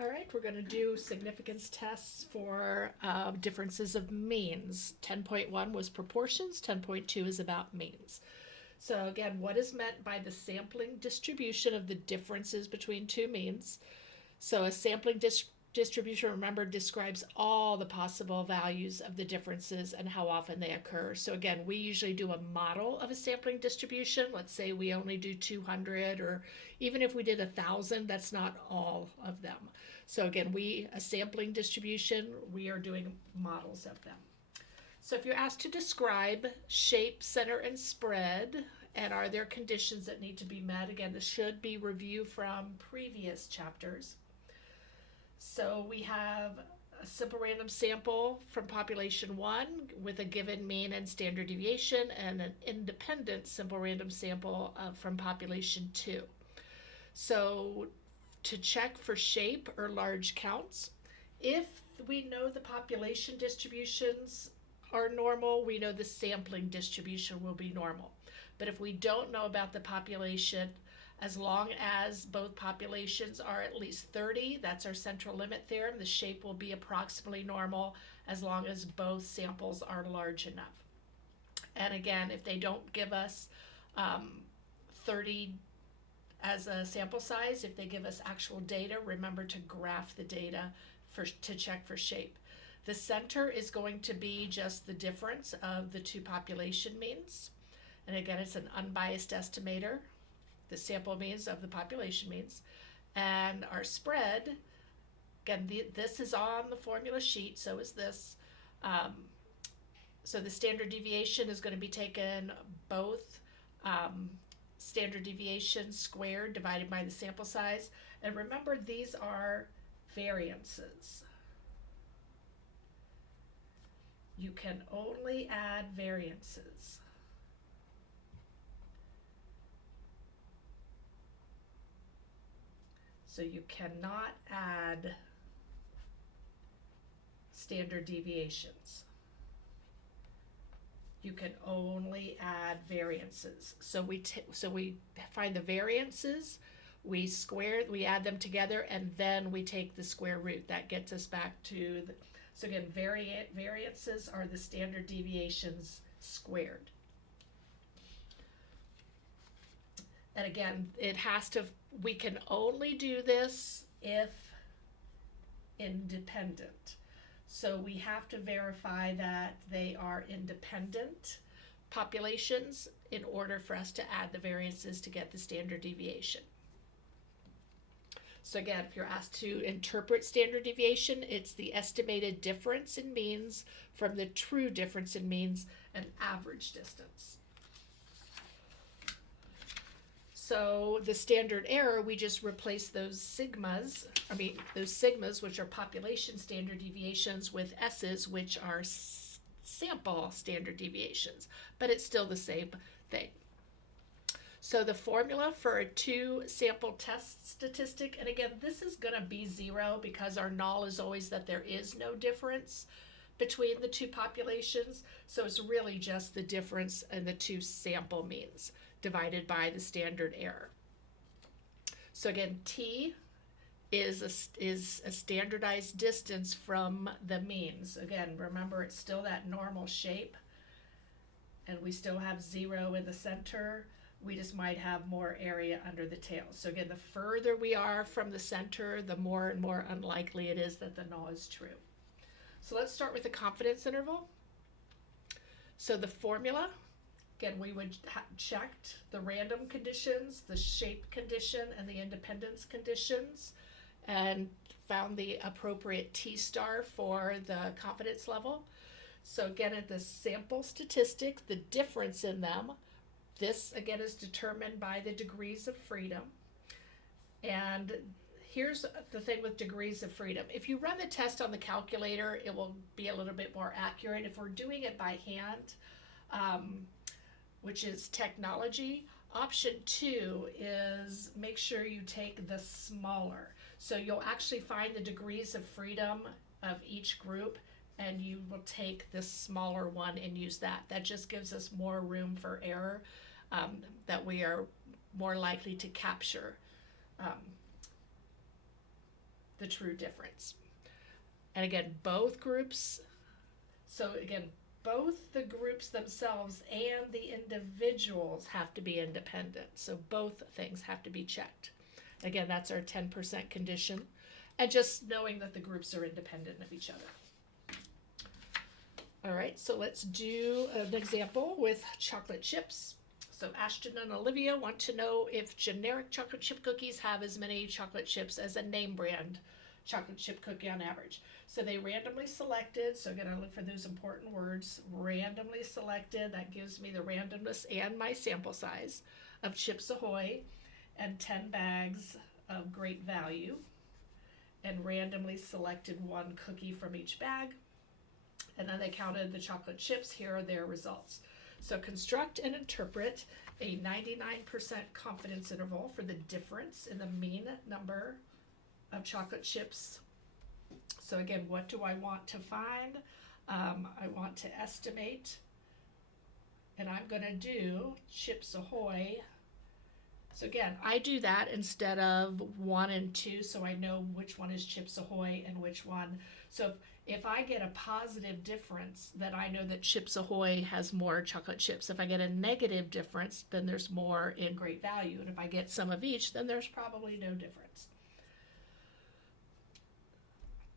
All right, we're going to do significance tests for differences of means. 10.1 was proportions, 10.2 is about means. So again, what is meant by the sampling distribution of the differences between two means? So a sampling distribution, remember, describes all the possible values of the differences and how often they occur. So again, we usually do a model of a sampling distribution. Let's say we only do 200, or even if we did 1,000, that's not all of them. So again, a sampling distribution, we are doing models of them. So if you're asked to describe shape, center, and spread, and are there conditions that need to be met, again, this should be review from previous chapters. So we have a simple random sample from population 1 with a given mean and standard deviation, and an independent simple random sample from population 2. So to check for shape or large counts, if we know the population distributions are normal, we know the sampling distribution will be normal. But if we don't know about the population, as long as both populations are at least 30, that's our central limit theorem, the shape will be approximately normal as long as both samples are large enough. And again, if they don't give us 30 as a sample size, if they give us actual data, remember to graph the data to check for shape. The center is going to be just the difference of the two population means. And again, it's an unbiased estimator, the sample means of the population means. And our spread, again, this is on the formula sheet, so is this. So the standard deviation is going to be taken both standard deviation squared divided by the sample size. And remember, these are variances. You can only add variances. So you cannot add standard deviations. You can only add variances. So we find the variances, we add them together, and then we take the square root. That gets us back to so again, variances are the standard deviations squared. And again, we can only do this if independent. So we have to verify that they are independent populations in order for us to add the variances to get the standard deviation. So again, if you're asked to interpret standard deviation, it's the estimated difference in means from the true difference in means and average distance. So the standard error, we just replace those sigmas, which are population standard deviations, with S's, which are sample standard deviations, but it's still the same thing. So the formula for a two sample test statistic, and again, this is going to be 0 because our null is always that there is no difference between the two populations. So it's really just the difference in the two sample means divided by the standard error. So again, T is a standardized distance from the means. Again, remember, it's still that normal shape, and we still have 0 in the center. We just might have more area under the tail. So again, the further we are from the center, the more and more unlikely it is that the null is true. So let's start with the confidence interval. So the formula, again, we would checked the random conditions, the shape condition, and the independence conditions, and found the appropriate T star for the confidence level. So again, at the sample statistic, the difference in them, this again is determined by the degrees of freedom. And here's the thing with degrees of freedom. If you run the test on the calculator, it will be a little bit more accurate. If we're doing it by hand, which is technology, option 2 is make sure you take the smaller. So you'll actually find the degrees of freedom of each group, and you will take the smaller one and use that. That just gives us more room for error, that we are more likely to capture the true difference. And again, both groups, so again, both the groups themselves and the individuals have to be independent. So both things have to be checked. Again, that's our 10% condition. And just knowing that the groups are independent of each other. All right, so let's do an example with chocolate chips. So Ashton and Olivia want to know if generic chocolate chip cookies have as many chocolate chips as a name brand chocolate chip cookie on average. So they randomly selected, so again, I look for those important words, randomly selected, that gives me the randomness and my sample size of Chips Ahoy and 10 bags of Great Value, and randomly selected one cookie from each bag. And then they counted the chocolate chips. Here are their results. So construct and interpret a 99% confidence interval for the difference in the mean number of chocolate chips. So again, what do I want to find? I want to estimate, and I'm going to do Chips Ahoy. So again, I do that instead of 1 and 2, so I know which one is Chips Ahoy and which one. So if I get a positive difference, then I know that Chips Ahoy has more chocolate chips. If I get a negative difference, then there's more in Great Value. And if I get some of each, then there's probably no difference.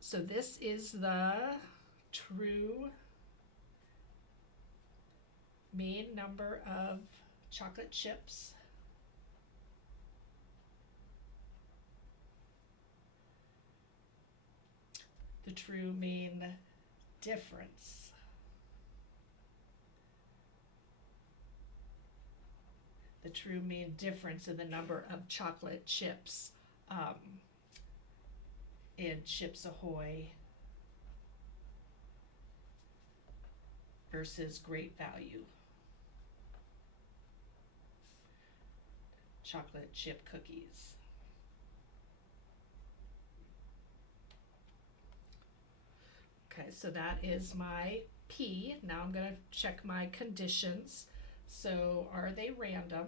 So this is the true mean number of chocolate chips the true mean difference the true mean difference in the number of chocolate chips in Chips Ahoy versus Great Value chocolate chip cookies. Okay, so that is my P. Now I'm going to check my conditions. So are they random?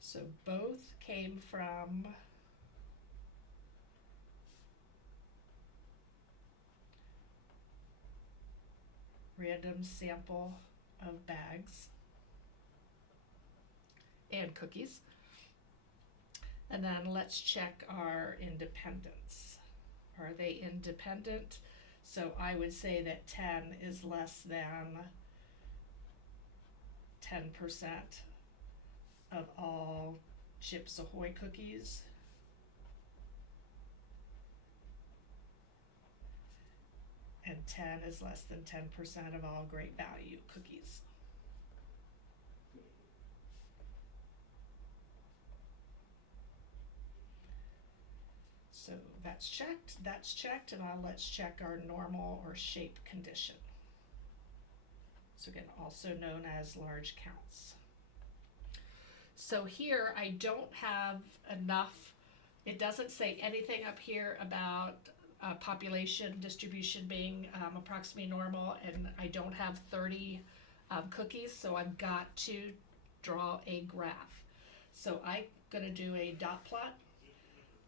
So both came from random sample of bags and cookies. And then let's check our independence. Are they independent? So I would say that 10 is less than 10% of all Chips Ahoy cookies. And 10 is less than 10% of all Great Value cookies. So that's checked, and now let's check our normal or shape condition. So again, also known as large counts. So here I don't have enough, it doesn't say anything up here about population distribution being approximately normal, and I don't have 30 cookies, so I've got to draw a graph. So I'm going to do a dot plot.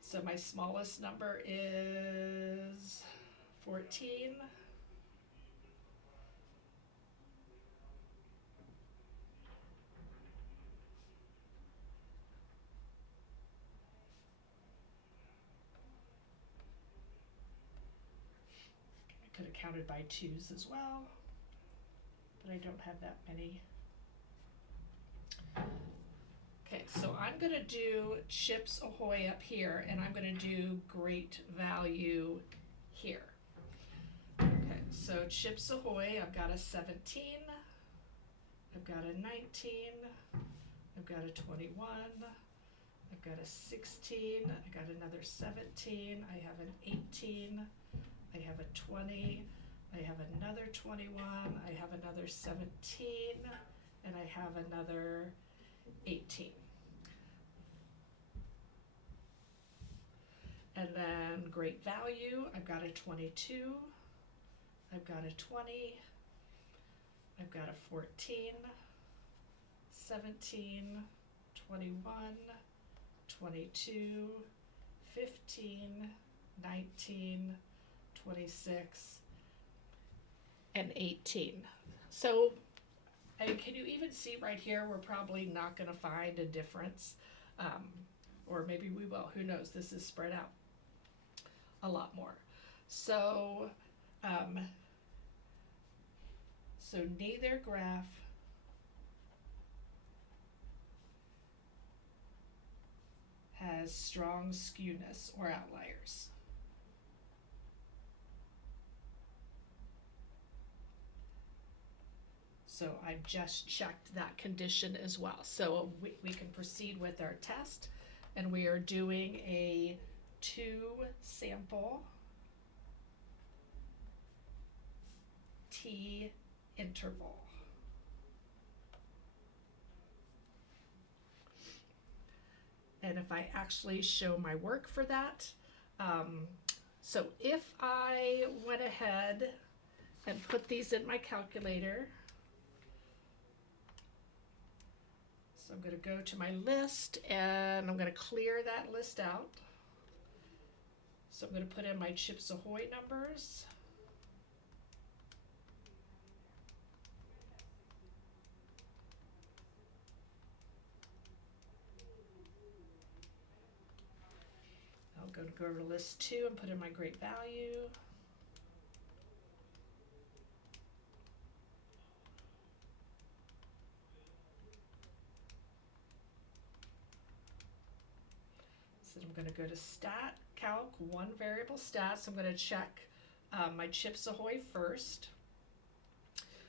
So my smallest number is 14. I could have counted by 2s as well, but I don't have that many. Okay, so I'm going to do Chips Ahoy up here, and I'm going to do Great Value here. Okay, so Chips Ahoy, I've got a 17, I've got a 19, I've got a 21, I've got a 16, I got another 17, I have an 18, I have a 20, I have another 21, I have another 17, and I have another 18. And then Great Value, I've got a 22, I've got a 20, I've got a 14, 17, 21, 22, 15, 19, 26, and 18. So, and can you even see right here, we're probably not going to find a difference. Or maybe we will, who knows, this is spread out a lot more. So, so neither graph has strong skewness or outliers. So I've just checked that condition as well. So we can proceed with our test, and we are doing a 2-sample T interval. And if I actually show my work for that, so if I went ahead and put these in my calculator, so I'm going to go to my list and I'm going to clear that list out. So I'm going to put in my Chips Ahoy numbers. I'm going to go over to list 2 and put in my great value. So I'm going to go to stat, calc, one variable stat. So I'm going to check my Chips Ahoy first.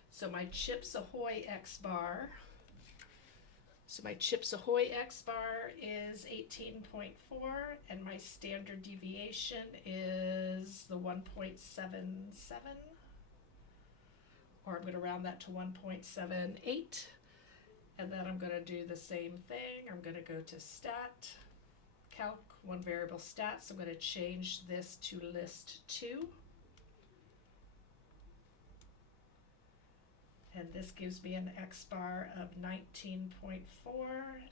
So my Chips Ahoy X bar. So my Chips Ahoy X bar is 18.4 and my standard deviation is the 1.77, or I'm going to round that to 1.78. And then I'm going to do the same thing. I'm going to go to stat, calc, one variable stat. So I'm going to change this to list 2. And this gives me an X bar of 19.4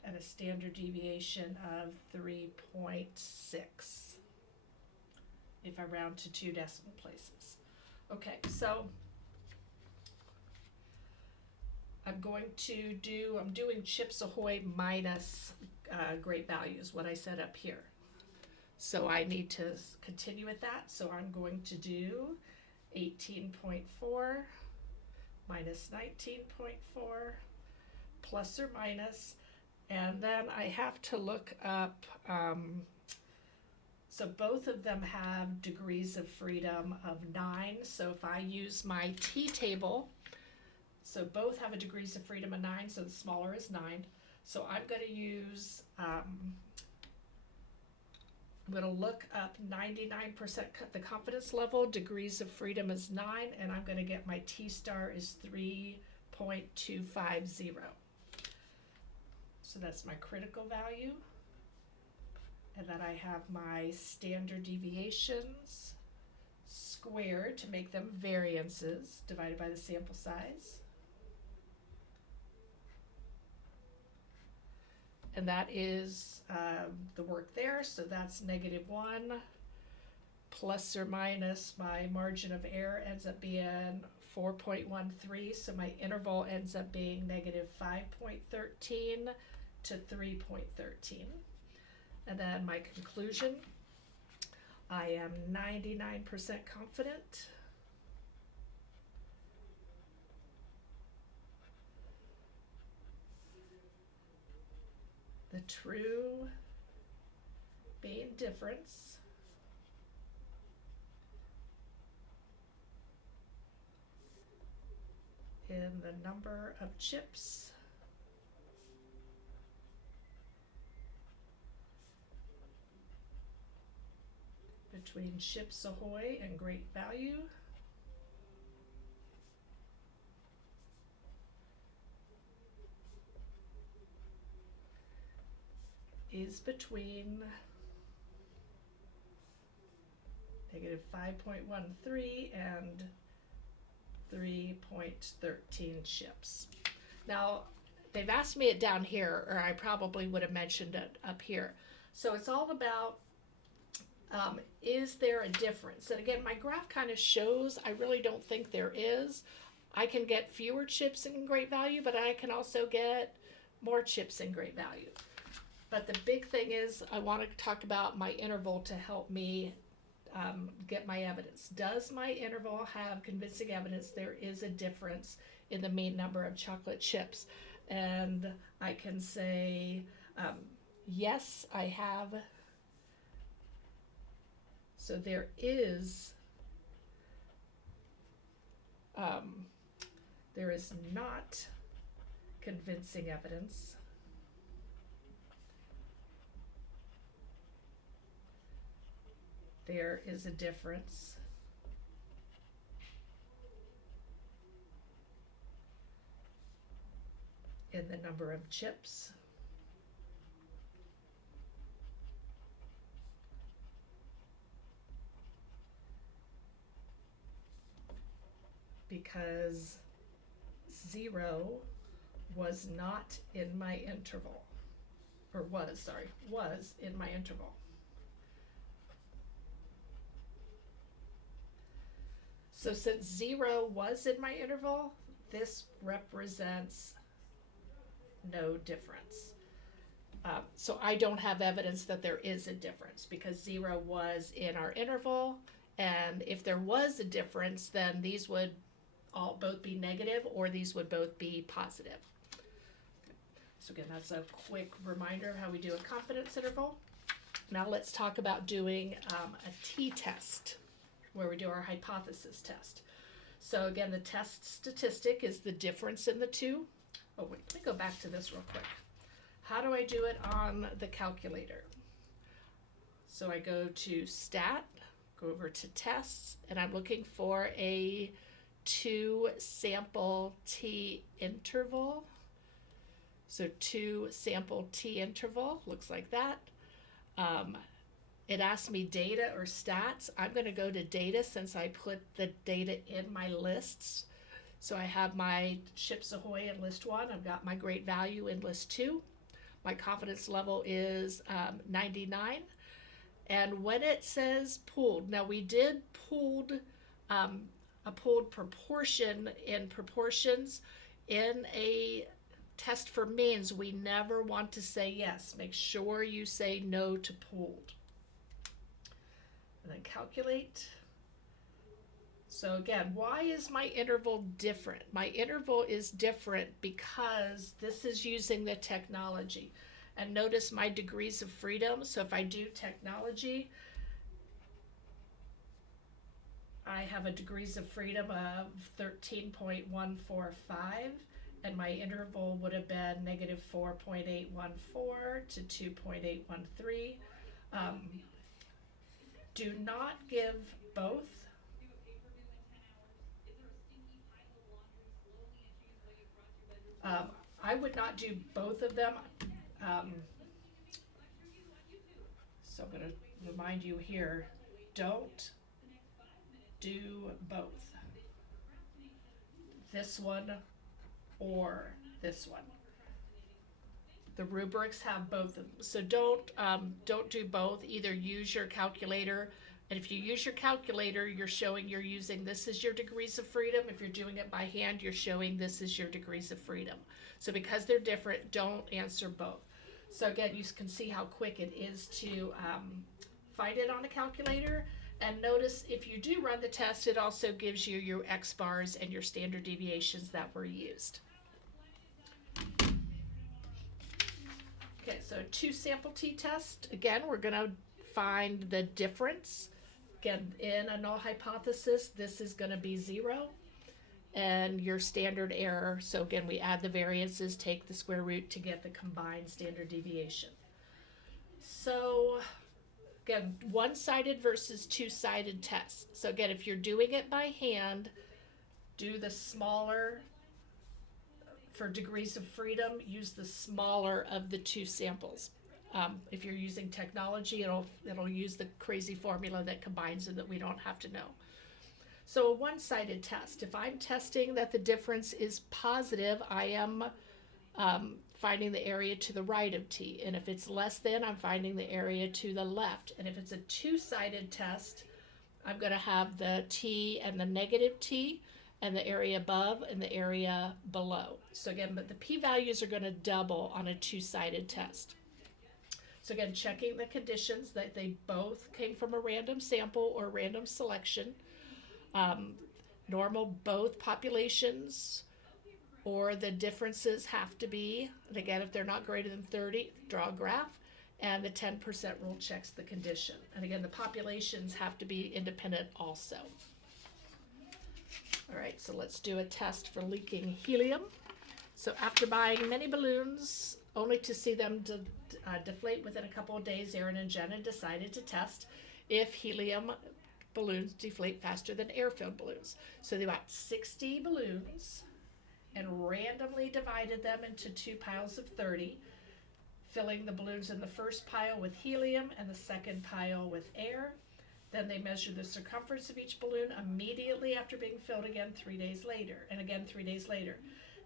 and a standard deviation of 3.6 if I round to 2 decimal places. Okay, so I'm doing Chips Ahoy minus great values, what I set up here. So I need to continue with that. So I'm going to do 18.4 minus 19.4 plus or minus, and then I have to look up, so both of them have degrees of freedom of 9. So if I use my t-table, so both have a degrees of freedom of 9, so the smaller is 9. So I'm going to use, I'm going to look up 99% the confidence level, degrees of freedom is 9, and I'm going to get my t-star is 3.250. So that's my critical value. And then I have my standard deviations squared to make them variances divided by the sample size. And that is the work there, so that's -1 plus or minus my margin of error ends up being 4.13, so my interval ends up being -5.13 to 3.13. And then my conclusion, I am 99% confident the true mean difference in the number of chips between Chips Ahoy and Great Value is between -5.13 and 3.13 chips. Now, they've asked me it down here, or I probably would have mentioned it up here. So it's all about, is there a difference? And again, my graph kind of shows I really don't think there is. I can get fewer chips in great value, but I can also get more chips in great value. But the big thing is I want to talk about my interval to help me get my evidence. Does my interval have convincing evidence there is a difference in the mean number of chocolate chips? And I can say, yes, I have. So there is not convincing evidence. There is a difference. In the number of chips. Because 0 was not in my interval, or was in my interval. So since 0 was in my interval, this represents no difference. So I don't have evidence that there is a difference because 0 was in our interval, and if there was a difference, then these would all both be negative, or these would both be positive. So again, that's a quick reminder of how we do a confidence interval. Now let's talk about doing a t-test, where we do our hypothesis test. So again, the test statistic is the difference in the two. Oh wait, let me go back to this real quick. How do I do it on the calculator? So I go to stat, go over to tests, and I'm looking for a 2 sample t interval. So 2 sample t interval looks like that. It asks me data or stats. I'm going to go to data since I put the data in my lists. So I have my Chips Ahoy in list 1. I've got my great value in list 2. My confidence level is 99. And when it says pooled, now we did pooled a pooled proportion in proportions. In a test for means, we never want to say yes. Make sure you say no to pooled. And then calculate. So again, why is my interval different? My interval is different because this is using the technology. And notice my degrees of freedom. So if I do technology, I have a degrees of freedom of 13.145, and my interval would have been negative 4.814 to 2.813. Do not give both. I would not do both of them. So I'm going to remind you here, don't do both. This one or this one. The rubrics have both of them. So don't do both. Either use your calculator, and if you use your calculator, you're showing you're using this is your degrees of freedom. If you're doing it by hand, you're showing this is your degrees of freedom. So because they're different, don't answer both. So again, you can see how quick it is to find it on a calculator. And notice if you do run the test, it also gives you your X bars and your standard deviations that were used. Okay, so 2 sample t-test. Again, we're going to find the difference. Again, in a null hypothesis, this is going to be 0. And your standard error, so again, we add the variances, take the square root to get the combined standard deviation. So again, one-sided versus two-sided tests. So again, if you're doing it by hand, do the smaller. For degrees of freedom, use the smaller of the 2 samples. If you're using technology, it'll use the crazy formula that combines it that we don't have to know. So a one-sided test. If I'm testing that the difference is positive, I am finding the area to the right of t. And if it's less than, I'm finding the area to the left. And if it's a two-sided test, I'm going to have the t and the negative t, and the area above and the area below. So again, but the p-values are going to double on a two-sided test. So again, checking the conditions that they both came from a random sample or random selection. Normal both populations, or the differences have to be, and again, if they're not greater than 30, draw a graph, and the 10% rule checks the condition. And again, the populations have to be independent also. All right, so let's do a test for leaking helium. So after buying many balloons, only to see them deflate within a couple of days, Aaron and Jenna decided to test if helium balloons deflate faster than air-filled balloons. So they bought 60 balloons and randomly divided them into two piles of 30, filling the balloons in the first pile with helium and the second pile with air. Then they measured the circumference of each balloon immediately after being filled again 3 days later, and again 3 days later.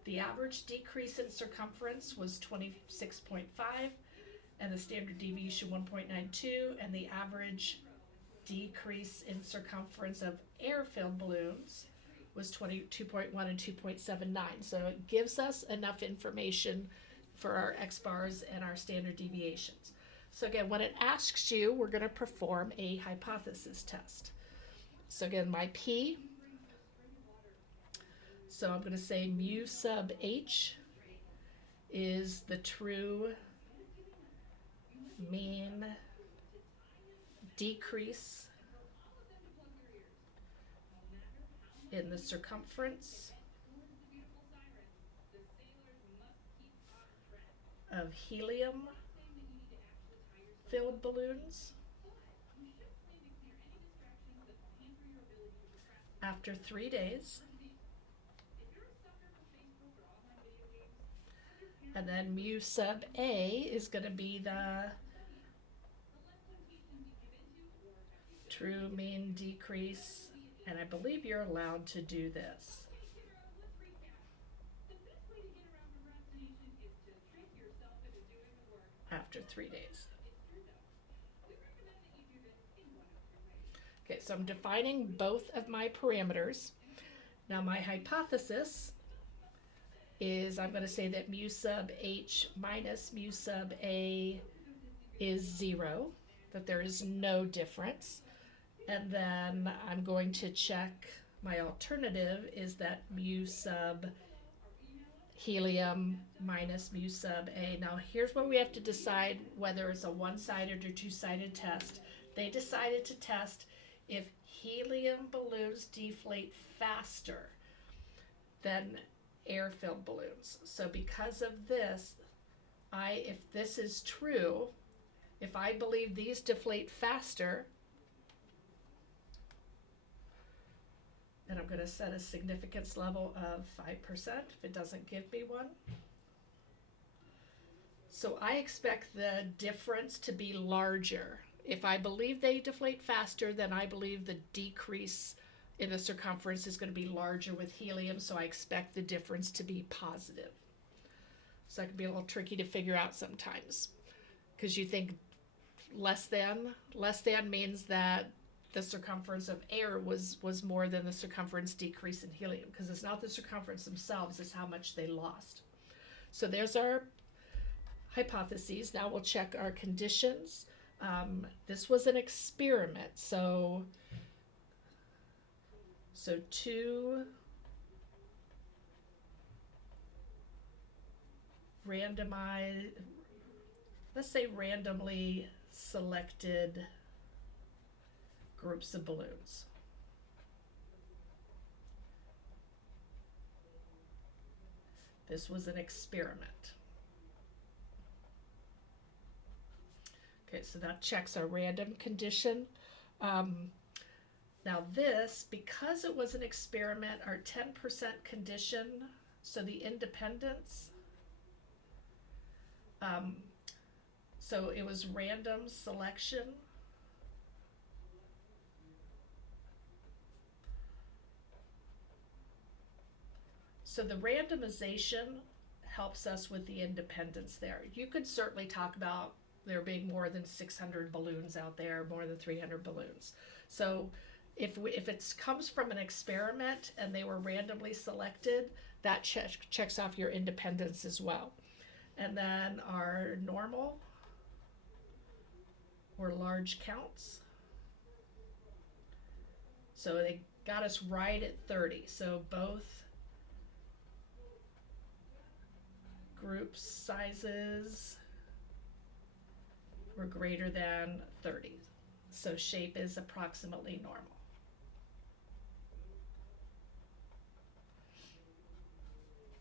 The average decrease in circumference was 26.5, and the standard deviation 1.92, and the average decrease in circumference of air-filled balloons was 22.1 and 2.79. So it gives us enough information for our X-bars and our standard deviations. So again, when it asks you, we're going to perform a hypothesis test. So again, my P, so I'm going to say mu sub H is the true mean decrease in the circumference of helium filled balloons after 3 days. And then mu sub A is going to be the true mean decrease, and I believe you're allowed to do this. After 3 days. Okay, so I'm defining both of my parameters. Now my hypothesis is I'm going to say that mu sub H minus mu sub A is 0, that there is no difference. And then I'm going to check my alternative is that mu sub helium minus mu sub A. Now here's where we have to decide whether it's a one-sided or two-sided test. They decided to test if helium balloons deflate faster than air-filled balloons. So because of this, if this is true, if I believe these deflate faster, and I'm going to set a significance level of 5% if it doesn't give me one. So I expect the difference to be larger. If I believe they deflate faster, then I believe the decrease in the circumference is going to be larger with helium, so I expect the difference to be positive. So that can be a little tricky to figure out sometimes, because you think less than means that the circumference of air was more than the circumference decrease in helium, because it's not the circumference themselves, it's how much they lost. So there's our hypotheses. Now we'll check our conditions. This was an experiment, so two randomized, let's say randomly selected groups of balloons. This was an experiment. Okay, so that checks our random condition. Now this, because it was an experiment, our 10% condition, so the independence, so it was random selection. So the randomization helps us with the independence there. You could certainly talk about there being more than 600 balloons out there, more than 300 balloons. So if it comes from an experiment and they were randomly selected, that checks off your independence as well. And then our normal or large counts. So they got us right at 30. So both group sizes were greater than 30. So shape is approximately normal.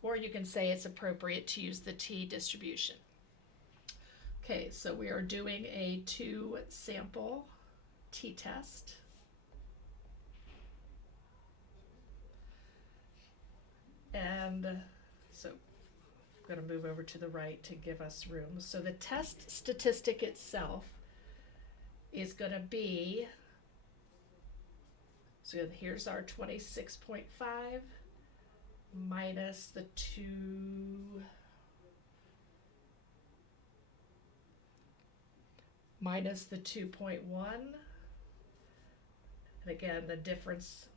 Or you can say it's appropriate to use the t-distribution. Okay, so we are doing a 2-sample t-test. And so I'm going to move over to the right to give us room. So the test statistic itself is going to be, so here's our 26.5 minus the 2, minus the 2.1. And again, the difference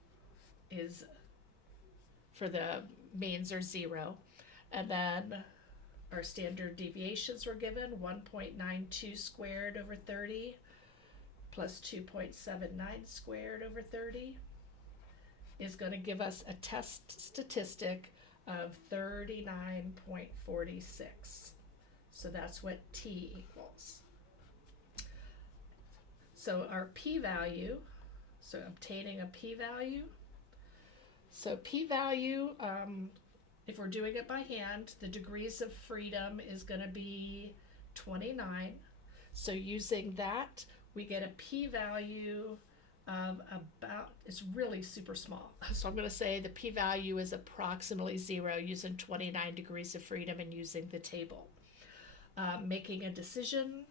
is for the means are 0. And then our standard deviations were given 1.92 squared over 30 plus 2.79 squared over 30 is going to give us a test statistic of 39.46. So that's what t equals. So our p-value, so obtaining a p-value. So p-value, if we're doing it by hand, the degrees of freedom is going to be 29. So using that, we get a p-value of about, it's really super small. So I'm going to say the p-value is approximately 0 using 29 degrees of freedom and using the table. Making a decision.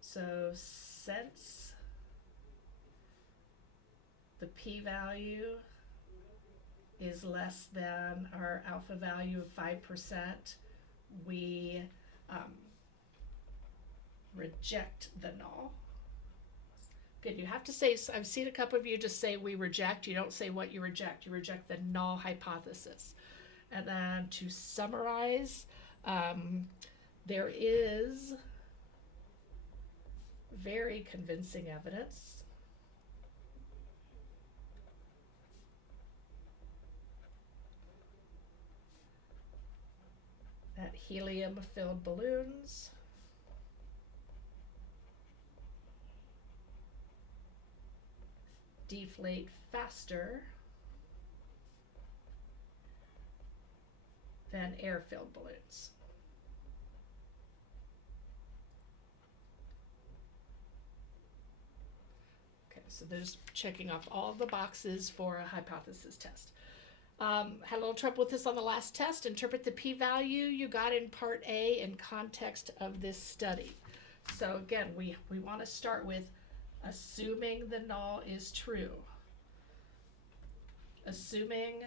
So since the p-value is less than our alpha value of 5%, we reject the null. Good, you have to say, I've seen a couple of you just say we reject. You don't say what you reject. You reject the null hypothesis. And then to summarize, there is very convincing evidence that helium-filled balloons deflate faster than air-filled balloons. Okay, so there's checking off all the boxes for a hypothesis test. Had a little trouble with this on the last test. Interpret the p-value you got in part A in context of this study. So again, we want to start with assuming the null is true. Assuming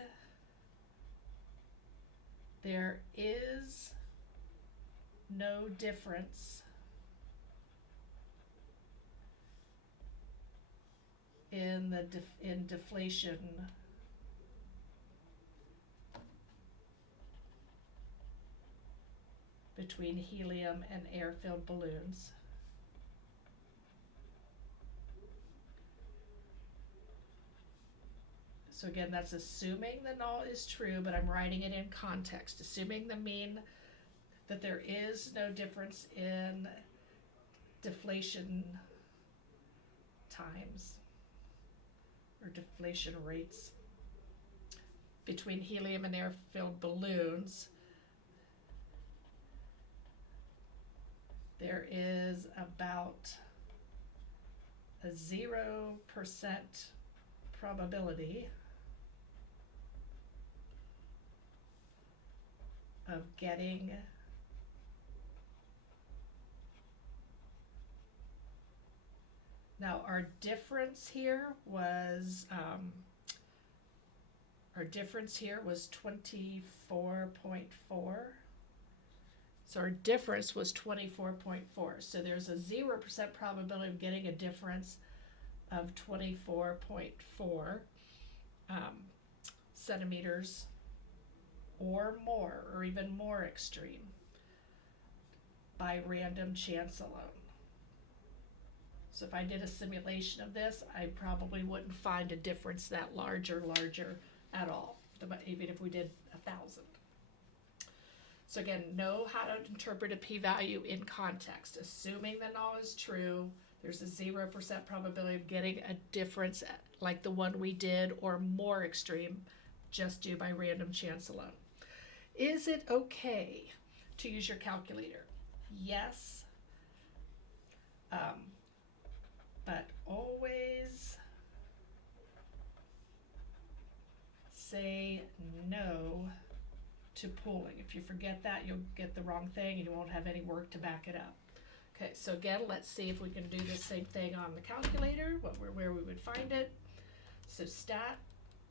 there is no difference in the deflation between helium and air-filled balloons. So again, that's assuming the null is true, but I'm writing it in context, assuming the mean that there is no difference in deflation times or deflation rates between helium and air-filled balloons. There is about a 0% probability of getting now our difference here was Our difference here was 24.4. So our difference was 24.4. So there's a 0% probability of getting a difference of 24.4 centimeters or more, or even more extreme, by random chance alone. So if I did a simulation of this, I probably wouldn't find a difference that larger at all, even if we did 1,000. So again, know how to interpret a p-value in context. Assuming that all is true, there's a 0% probability of getting a difference like the one we did or more extreme, just due by random chance alone. Is it okay to use your calculator? Yes. But always say no to pooling. If you forget that, you'll get the wrong thing and you won't have any work to back it up. Okay, so again, let's see if we can do the same thing on the calculator, where we would find it. So stat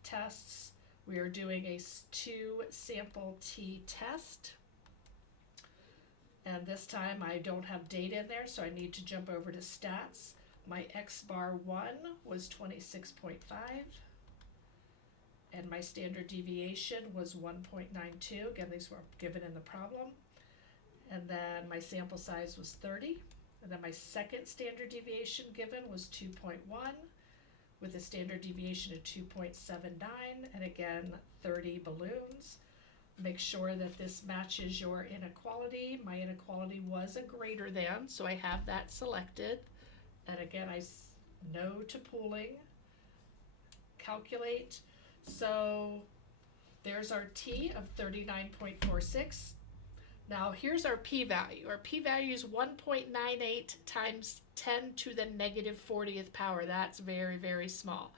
tests, we are doing a 2 sample t-test. And this time I don't have data in there, so I need to jump over to stats. My X bar 1 was 26.5. And my standard deviation was 1.92. Again, these were given in the problem. And then my sample size was 30. And then my second standard deviation given was 2.1 with a standard deviation of 2.79. And again, 30 balloons. Make sure that this matches your inequality. My inequality was a greater than, so I have that selected. And again, no to pooling. Calculate. So there's our t of 39.46. Now here's our p-value. Our p-value is 1.98 times 10 to the negative 40th power. That's very, very small.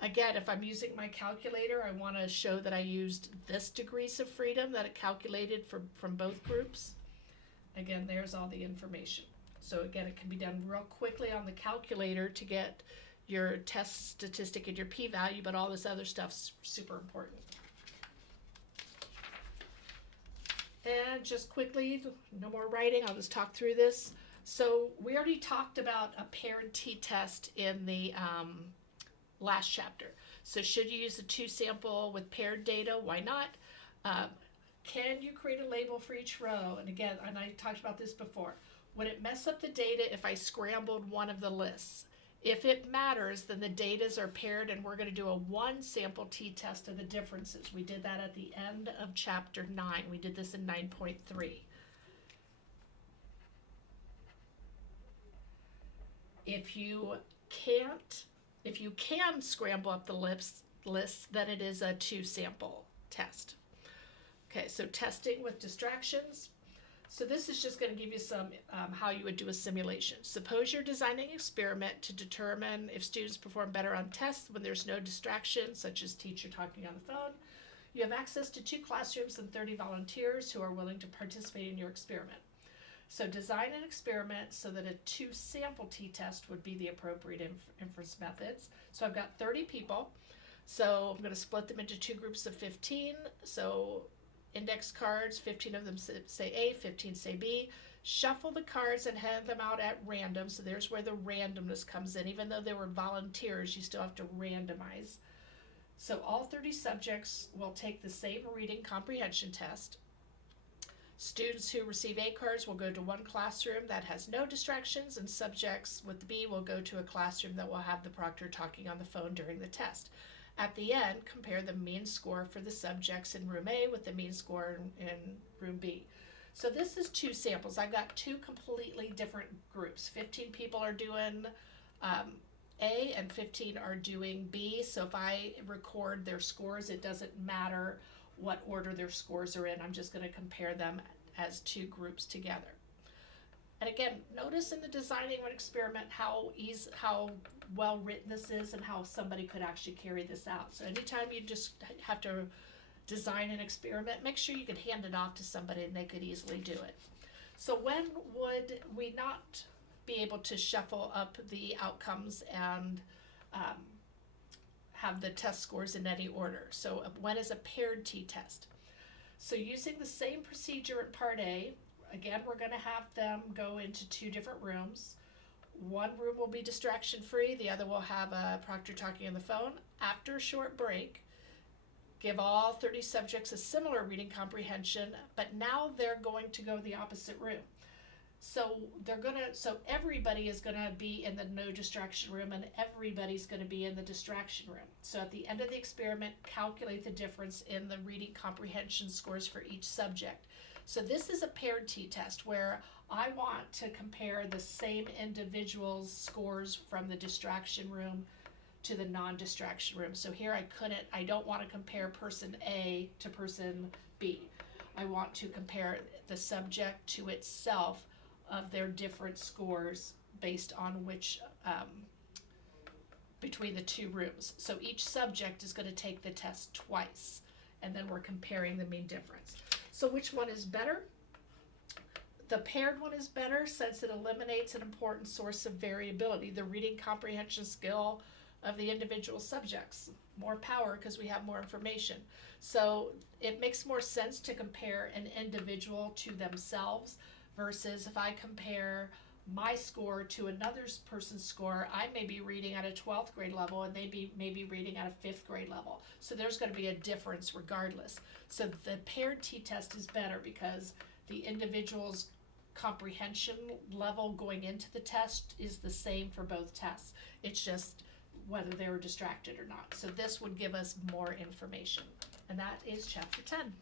Again, if I'm using my calculator, I want to show that I used this degrees of freedom that it calculated from both groups. Again, there's all the information. So again, it can be done real quickly on the calculator to get your test statistic and your p-value, but all this other stuff's super important. And just quickly, no more writing, I'll just talk through this. So we already talked about a paired t-test in the last chapter. So should you use a 2 sample with paired data? Why not? Can you create a label for each row? And again, and I talked about this before. Would it mess up the data if I scrambled one of the lists? If it matters, then the datas are paired and we're going to do a 1 sample t-test of the differences. We did that at the end of chapter 9. We did this in 9.3. If you can scramble up the lists, then it is a 2 sample test. Okay, so testing with distractions. So this is just going to give you some how you would do a simulation. Suppose you're designing an experiment to determine if students perform better on tests when there's no distractions, such as teacher talking on the phone. You have access to 2 classrooms and 30 volunteers who are willing to participate in your experiment. So design an experiment so that a 2 sample t-test would be the appropriate inference methods. So I've got 30 people. So I'm going to split them into 2 groups of 15. So index cards, 15 of them say A, 15 say B. Shuffle the cards and hand them out at random. So there's where the randomness comes in. Even though they were volunteers, you still have to randomize. So all 30 subjects will take the same reading comprehension test. Students who receive A cards will go to 1 classroom that has no distractions, and subjects with B will go to a classroom that will have the proctor talking on the phone during the test. At the end, compare the mean score for the subjects in room A with the mean score in room B. So this is 2 samples. I've got 2 completely different groups. 15 people are doing A and 15 are doing B. So if I record their scores, it doesn't matter what order their scores are in. I'm just going to compare them as 2 groups together. And again, notice in the designing of an experiment how well written this is and how somebody could actually carry this out. So anytime you just have to design an experiment, make sure you can hand it off to somebody and they could easily do it. So when would we not be able to shuffle up the outcomes and have the test scores in any order. So one is a paired t-test. So using the same procedure in Part A, again, we're going to have them go into 2 different rooms. One room will be distraction free, the other will have a proctor talking on the phone. After a short break, give all 30 subjects a similar reading comprehension, but now they're going to go the opposite room. So everybody is going to be in the no distraction room and everybody's going to be in the distraction room. So at the end of the experiment, calculate the difference in the reading comprehension scores for each subject. So this is a paired t-test where I want to compare the same individual's scores from the distraction room to the non-distraction room. So here I don't want to compare person A to person B. I want to compare the subject to itself of their different scores based on which, between the 2 rooms. So each subject is going to take the test twice, and then we're comparing the mean difference. So which one is better? The paired one is better since it eliminates an important source of variability, the reading comprehension skill of the individual subjects. More power because we have more information. So it makes more sense to compare an individual to themselves versus if I compare my score to another person's score, I may be reading at a 12th grade level and they may be reading at a 5th grade level. So there's going to be a difference regardless. So the paired t-test is better because the individual's comprehension level going into the test is the same for both tests. It's just whether they were distracted or not. So this would give us more information. And that is chapter 10.